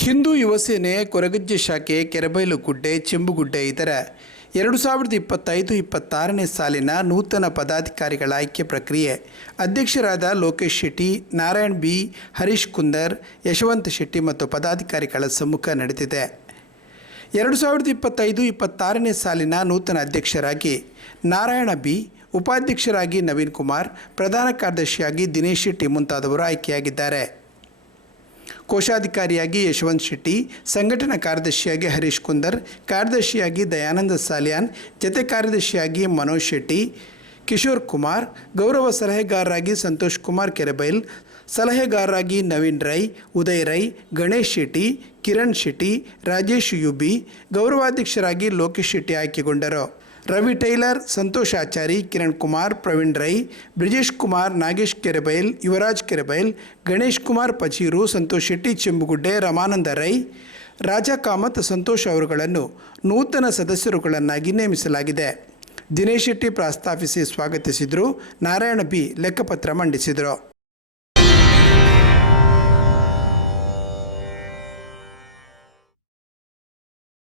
ಹಿಂದೂ ಯುವಸೇನೆ ಕೊರಗಜ್ಜೆ ಶಾಖೆ, ಕೆರೆಬೈಲು ಗುಡ್ಡೆ ಚೆಂಬುಗುಡ್ಡೆ ಇದರ ಎರಡು ಸಾವಿರದ ಇಪ್ಪತ್ತೈದು ಇಪ್ಪತ್ತಾರನೇ ಸಾಲಿನ ನೂತನ ಪದಾಧಿಕಾರಿಗಳ ಆಯ್ಕೆ ಪ್ರಕ್ರಿಯೆ. ಅಧ್ಯಕ್ಷರಾದ ಲೋಕೇಶ್ ಶೆಟ್ಟಿ, ನಾರಾಯಣ್ ಬಿ, ಹರೀಶ್ ಕುಂದರ್, ಯಶವಂತ್ ಶೆಟ್ಟಿ ಮತ್ತು ಪದಾಧಿಕಾರಿಗಳ ಸಮ್ಮುಖ ನಡೆದಿದೆ. ಎರಡು ಸಾವಿರದ ಇಪ್ಪತ್ತೈದು ಇಪ್ಪತ್ತಾರನೇ ಸಾಲಿನ ನೂತನ ಅಧ್ಯಕ್ಷರಾಗಿ ನಾರಾಯಣ ಬಿ, ಉಪಾಧ್ಯಕ್ಷರಾಗಿ ನವೀನ್ ಕುಮಾರ್, ಪ್ರಧಾನ ಕಾರ್ಯದರ್ಶಿಯಾಗಿ ದಿನೇಶ್ ಶೆಟ್ಟಿ ಮುಂತಾದವರು ಆಯ್ಕೆಯಾಗಿದ್ದಾರೆ. ಕೋಶಾಧಿಕಾರಿಯಾಗಿ ಯಶವಂತ್ ಶೆಟ್ಟಿ, ಸಂಘಟನಾ ಕಾರ್ಯದರ್ಶಿಯಾಗಿ ಹರೀಶ್ ಕುಂದರ್, ಕಾರ್ಯದರ್ಶಿಯಾಗಿ ದಯಾನಂದ ಸಾಲಿಯಾನ್, ಜತೆ ಕಾರ್ಯದರ್ಶಿಯಾಗಿ ಮನೋಜ್ ಶೆಟ್ಟಿ, ಕಿಶೋರ್ ಕುಮಾರ್, ಗೌರವ ಸಲಹೆಗಾರರಾಗಿ ಸಂತೋಷ್ ಕುಮಾರ್ ಕೆರೆಬೈಲ್, ಸಲಹೆಗಾರರಾಗಿ ನವೀನ್ ರೈ, ಉದಯ್ ರೈ, ಗಣೇಶ್ ಶೆಟ್ಟಿ, ಕಿರಣ್ ಶೆಟ್ಟಿ, ರಾಜೇಶ್ ಯುಬಿ, ಗೌರವಾಧ್ಯಕ್ಷರಾಗಿ ಲೋಕೇಶ್ ಶೆಟ್ಟಿ ಆಯ್ಕೆಗೊಂಡರು. ರವಿ ಟೈಲರ್, ಸಂತೋಷ್ ಆಚಾರಿ, ಕಿರಣ್ ಕುಮಾರ್, ಪ್ರವೀಣ್ ರೈ, ಬ್ರಿಜೇಶ್ ಕುಮಾರ್, ನಾಗೇಶ್ ಕೆರೆಬೈಲ್, ಯುವರಾಜ್ ಕೆರೆಬೈಲ್, ಗಣೇಶ್ ಕುಮಾರ್ ಪಚೀರು ಸಂತೋಷ್ ಶೆಟ್ಟಿ ಚೆಂಬುಗುಡ್ಡೆ, ರಮಾನಂದ ರೈ, ರಾಜಾ ಕಾಮತ್, ಸಂತೋಷ್ ಅವರುಗಳನ್ನು ನೂತನ ಸದಸ್ಯರುಗಳನ್ನಾಗಿ ನೇಮಿಸಲಾಗಿದೆ. ದಿನೇಶ್ ಶೆಟ್ಟಿ ಪ್ರಾಸ್ತಾಪಿಸಿ ಸ್ವಾಗತಿಸಿದರು. ನಾರಾಯಣ ಬಿ ಲೆಕ್ಕಪತ್ರ ಮಂಡಿಸಿದರು.